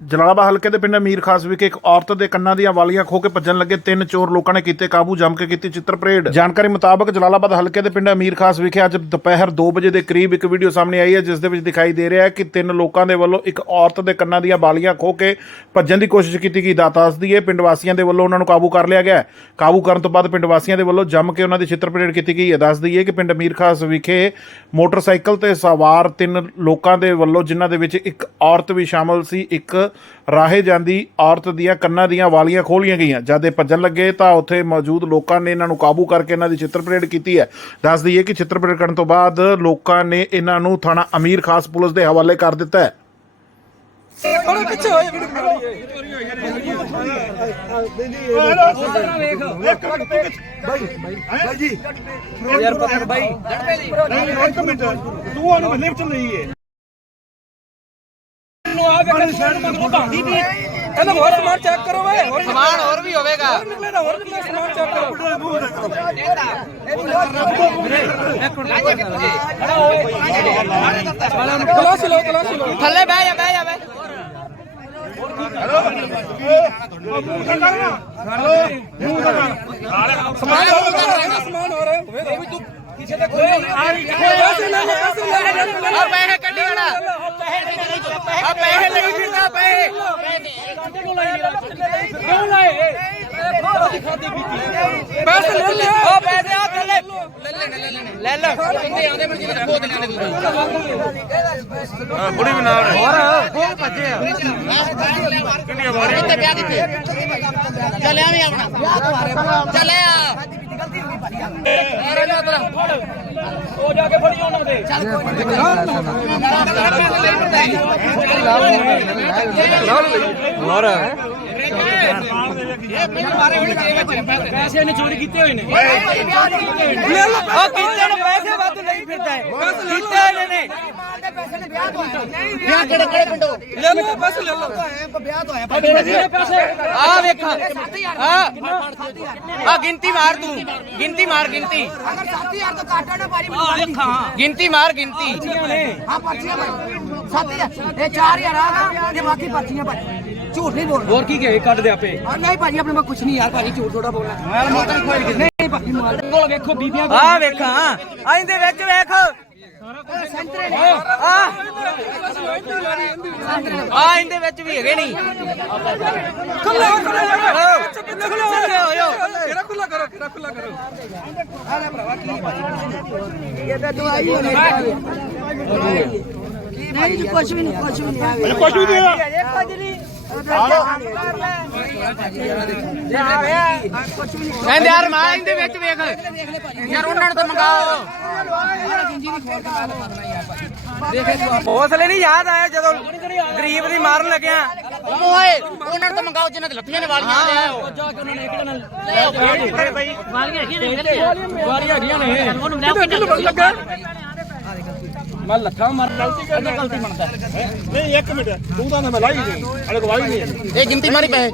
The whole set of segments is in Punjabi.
ਜਲਾਲਾਬਾਦ ਹਲਕੇ ਦੇ ਪਿੰਡ ਅਮੀਰ ਖਾਸ ਵਿਖੇ ਇੱਕ ਔਰਤ ਦੇ ਕੰਨਾਂ ਦੀਆਂ ਵਾਲੀਆਂ ਖੋ ਕੇ ਭੱਜਣ ਲੱਗੇ ਤਿੰਨ ਚੋਰ ਲੋਕਾਂ ਨੇ ਕੀਤੇ ਕਾਬੂ, ਜੰਮ ਕੇ ਕੀਤੀ ਚਿੱਤਰ ਪਰੇਡ। ਜਾਣਕਾਰੀ ਮੁਤਾਬਕ ਜਲਾਲਾਬਾਦ ਹਲਕੇ ਦੇ ਪਿੰਡ ਅਮੀਰ ਖਾਸ ਵਿਖੇ ਅੱਜ ਦੁਪਹਿਰ 2 ਵਜੇ ਦੇ ਕਰੀਬ ਇੱਕ ਵੀਡੀਓ ਸਾਹਮਣੇ ਆਈ ਹੈ, ਜਿਸ ਦੇ ਵਿੱਚ ਦਿਖਾਈ ਦੇ ਰਿਹਾ ਹੈ ਕਿ ਤਿੰਨ ਲੋਕਾਂ ਦੇ ਵੱਲੋਂ ਇੱਕ ਔਰਤ ਦੇ ਕੰਨਾਂ ਦੀਆਂ ਵਾਲੀਆਂ ਖੋ ਕੇ ਭੱਜਣ ਦੀ ਕੋਸ਼ਿਸ਼ ਕੀਤੀ ਗਈ। ਦਾਤਾ ਦੱਸਦੀ ਹੈ, ਪਿੰਡ ਵਾਸੀਆਂ ਦੇ ਵੱਲੋਂ ਉਹਨਾਂ ਨੂੰ ਕਾਬੂ ਕਰ ਲਿਆ ਗਿਆ ਕਾਬੂ ਕਰਨ ਤੋਂ ਬਾਅਦ ਪਿੰਡ ਵਾਸੀਆਂ ਦੇ ਵੱਲੋਂ ਜੰਮ ਕੇ ਉਹਨਾਂ ਦੀ ਚਿੱਤਰ ਪਰੇਡ ਕੀਤੀ ਗਈ ਹੈ। ਦੱਸਦੀ ਹੈ ਕਿ ਪਿੰਡ ਅਮੀਰ ਖਾਸ ਵਿਖੇ ਮੋਟਰਸਾਈਕਲ ਤੇ ਸਵਾਰ ਤਿੰਨ ਲੋਕਾਂ ਦੇ ਵੱਲੋਂ, ਜਿਨ੍ਹਾਂ ਦੇ ਵਿੱਚ ਇੱਕ ਔਰਤ ਵੀ ਸ਼ਾਮਲ ਸੀ, ਇੱਕ ਰਾਹੇ ਜਾਂਦੀ ਔਰਤ ਦੀਆਂ ਕੰਨਾਂ ਦੀਆਂ ਵਾਲੀਆਂ ਖੋਲੀਆਂ ਗਈਆਂ। ਜਦ ਇਹ ਭੱਜਣ ਲੱਗੇ ਤਾਂ ਉੱਥੇ ਮੌਜੂਦ ਲੋਕਾਂ ਨੇ ਇਹਨਾਂ ਨੂੰ ਕਾਬੂ ਕਰਕੇ ਇਹਨਾਂ ਦੀ ਚਿੱਤਰ ਪਰੇਡ ਕੀਤੀ ਹੈ। ਦੱਸ ਦਈਏ ਕਿ ਚਿੱਤਰ ਪਰੇਡ ਕਰਨ ਤੋਂ ਬਾਅਦ ਲੋਕਾਂ ਨੇ ਇਹਨਾਂ ਨੂੰ ਥਾਣਾ ਅਮੀਰ ਖਾਸ ਪੁਲਿਸ ਦੇ ਹਵਾਲੇ ਕਰ ਦਿੱਤਾ ਹੈ। ਥੋੜੇ ਪਿੱਛੇ ਹੋਏ। ਯਾਰ ਪੱਤਰ ਬਾਈ। ਤੂੰ ਉਹਨੂੰ ਲਿਫਟ ਲਈ ਏ। ਨੂੰ ਆ ਵੇਖ ਸਾਈਡ ਮੰਗੋ ਭਾਂਦੀ ਵੀ ਕਹਿੰਦਾ ਹੋਰ ਸਮਾਨ ਚੈੱਕ ਕਰੋ ਵੇ ਹੋਰ ਸਮਾਨ ਹੋਰ ਵੀ ਹੋਵੇਗਾ। ਹੋਰ ਨਿਕਲੇ ਨਾ ਹੋਰ ਨਿਕਲੇ ਸਮਾਨ ਚੈੱਕ ਕਰੋ। ਕਲਾਸ ਲੋ ਕਲਾਸ ਲੋ। ਥੱਲੇ ਬਹਿ ਜਾ ਬਹਿ ਜਾ ਬਹਿ ਸਮਾਨ ਹੋਰ ਕਰਨਾ ਸਮਾਨ ਹੋਰ ਹੋਵੇ ਇਹ ਵੀ ਤੂੰ ਪਿੱਛੇ ਤੇ ਕੋਈ ਪੈਸੇ ਲੈ ਲੈ ਪੈਸੇ ਲੈ ਲੈ ਆ ਪੈਸੇ ਕੱਢੀ ਵਾਲਾ ਆ ਪੈਸੇ ਲਈ ਫਿਰਦਾ ਪੈਸੇ। ਕਿਉਂ ਲਾਏ? ਪੈਸੇ ਲੈ ਲੈ ਆ ਪੈਸੇ ਆ ਥੱਲੇ। ਲੈ ਲੈ। ਕਿੰਨੇ ਆਦੇ ਪਰ ਜਿਹਨੇ ਖੋਦ ਲੈਣੇ ਤੁਸੀਂ ਹਾਂ ਬੁੜੀ ਵੀ ਨਾਲ ਹੋਰ ਖੋਦ ਭੱਜੇ ਆ। ਕਿੰਨੀਆਂ ਵਾਰੀਆਂ ਕਿੱਥੇ ਪਿਆ ਕਿੱਥੇ? ਚੱਲਿਆ ਵੀ ਆਪਣਾ। ਚੱਲਿਆ ਉਹ ਜਾ ਕੇ ਫੜੀ ਉਹਨਾਂ ਦੇ ਪੈਸੇ ਨੇ ਚੋਰੀ ਕੀਤੇ ਹੋਏ ਨੇ। ਉਹ ਕਿੰਨੇ ਨੂੰ ਪੈਸੇ ਵਾਧੂ ਲਈ ਫਿਰਦਾ ਹੈ ਕਿੱਥੇ ਇਹਨੇ ਨੇ ਵਿਆਹ ਕਿਹੜੇ ਕਿਹੜੇ ਪਿੰਡੋਂ? ਲੈ ਲਓ ਪੈਸੇ ਲੈ ਲਓ। ਪੈਸੇ? ਆ ਵੇਖ। ਆ। ਆ ਗਿਣਤੀ ਮਾਰ ਤੂੰ। ਗਿਣਤੀ ਮਾਰ ਗਿਣਤੀ। ਅਗਰ 7000 ਤੋਂ ਘੱਟ ਹੋਣਾ ਭਾਜੀ ਆ ਵੇਖਾਂ। ਗਿਣਤੀ ਮਾਰ ਗਿਣਤੀ। ਹਾਂ ਪਰਚੀਆਂ ਭਾਈ 7000 ਇਹ 4000 ਆ ਗਿਆ ਤੇ ਬਾਕੀ ਪਰਚੀਆਂ ਭਾਈ ਝੂਠ ਨਹੀਂ ਬੋਲਣਾ। ਹੋਰ ਕੀ ਕਹੇ ਕੱਢ ਦੇ ਆਪੇ। ਨਹੀਂ ਭਾਜੀ ਆਪਣੇ ਮੈਂ ਕੁਝ ਨਹੀਂ ਯਾਰ ਭਾਜੀ ਝੂਠ ਥੋੜਾ ਬੋਲਣਾ। ਨਹੀਂ ਭਾਜੀ ਮਾਲ ਕੋਲ ਵੇਖੋ ਬੀਬੀਆਂ ਆ ਵੇਖਾਂ। ਆ ਇਹਦੇ ਵਿੱਚ ਵੇਖ। ਆ ਇਹਦੇ ਵਿੱਚ ਵੀ ਹੈਗੇ ਨਹੀਂ ਖੁੱਲਾ ਆਓ। ਖੁੱਲਾ ਹੋਇਓ। ਕਿਹੜਾ ਖੁੱਲਾ ਕਰੋ ਕਿਹੜਾ ਖੁੱਲਾ ਕਰੋ ਇਹ ਤਾਂ ਦਵਾਈ ਹੋਣੀ ਨਹੀਂ ਕੁਝ ਵੀ ਨਹੀਂ ਕੁਝ ਵੀ ਨਹੀਂ ਆਵੇ ਕੁਛ ਵੀ ਦੇ ਕਹਿੰਦੇ ਯਾਰ ਮਾਂ ਇਹਦੇ ਵਿੱਚ ਵੇਖ। ਯਾਰ ਉਹਨਾਂ ਨੂੰ ਤਾਂ ਮੰਗਾਓ। ਹੌਸਲੇ ਨਹੀਂ ਯਾਦ ਆਇਆ ਜਦੋਂ ਗਰੀਬ ਦੀ ਮਾਰਨ ਲੱਗਿਆ। ਓਏ ਉਹਨਾਂ ਨੂੰ ਤਾਂ ਮੰਗਾਓ ਜਿਨ੍ਹਾਂ ਦੇ ਲੱਥੀਆਂ ਨੇ ਵਾਲੀਆਂ ਲੈ ਆਓ ਜਾ ਕੇ ਉਹਨਾਂ ਨੇ। ਕਿਹੜਾ ਨਾਲ ਵਾਲੀਆਂ ਹੈਗੀਆਂ ਨੇ ਉਹਨੂੰ ਲੈ ਕੇ ਲੱਗਾ? ਮੈਂ ਲੱਖਾਂ ਮਾਰ ਗਲਤੀ ਕਰਦਾ ਗਲਤੀ ਮੰਨਦਾ ਨਹੀਂ ਇੱਕ ਮਿੰਟ। ਤੂੰ ਤਾਂ ਮੈਂ ਲਾਈ ਨਹੀਂ। ਅਰੇ ਗਵਾਈ ਨਹੀਂ ਇਹ ਗਿਣਤੀ ਮਾਰੀ ਪੈਸੇ।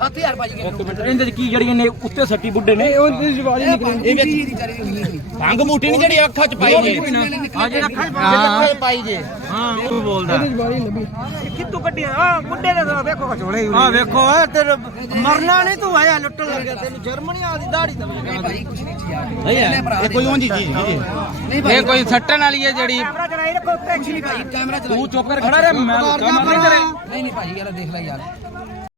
7000 ਭਾਜੀ ਇੱਕ ਮਿੰਟ। ਇਹਦੇ ਕੀ ਜੜੀਆਂ ਨੇ? ਉੱਤੇ ਸੱਟੀ ਬੁੱਢੇ ਨੇ। ਉਹ ਜਵਾਲੀ ਨਿਕਲੇ ਭੰਗ ਮੂਠੀ ਨਹੀਂ ਜਿਹੜੀ ਅੱਖਾਂ 'ਚ ਪਾਈ ਜੇ ਆ ਜੇ ਰੱਖਾਂ ਅੱਖਾਂ 'ਚ ਪਾਈ ਜੇ ਹਾਂ। ਉਹ ਬੋਲਦਾ। ਕਿੱਥੋਂ ਕੱਢੀਆਂ ਆ? ਮੁੰਡੇ ਦੇ ਤਾਂ ਵੇਖੋ ਕਚੋਲੇ ਆ ਵੇਖੋ ਆ ਤੇਰੇ ਮਰਨਾ ਨਹੀਂ ਤੂੰ ਆਇਆ ਲੁੱਟਣ ਲੱਗਾ ਤੈਨੂੰ ਜਰਮਨੀ ਆ ਦੀ ਦਾੜੀ ਤਾਂ ਭਾਜੀ ਕੁਝ ਨਹੀਂ ਚੀਜ਼ ਇਹ ਕੋਈ ਉਂਝ ਚੀਜ਼ ਨਹੀਂ ਇਹ ਕੋਈ ਸੱਟਣ ਵਾਲੀ ਹੈ ਜਿਹੜੀ ਕੈਮਰਾ ਚੜਾਈ ਰੱਖੋ ਟੈਕਸੀ ਨਹੀਂ ਭਾਜੀ ਕੈਮਰਾ ਚਲਾਈ ਤੂੰ ਚੁੱਪ ਕਰ ਖੜਾ ਰਹਿ ਮੈਂ ਕੰਮ ਨਹੀਂ ਤੇਰੇ ਨਹੀਂ ਨਹੀਂ ਭਾਜੀ ਯਾਰ ਦੇਖ ਲੈ ਯਾਰ।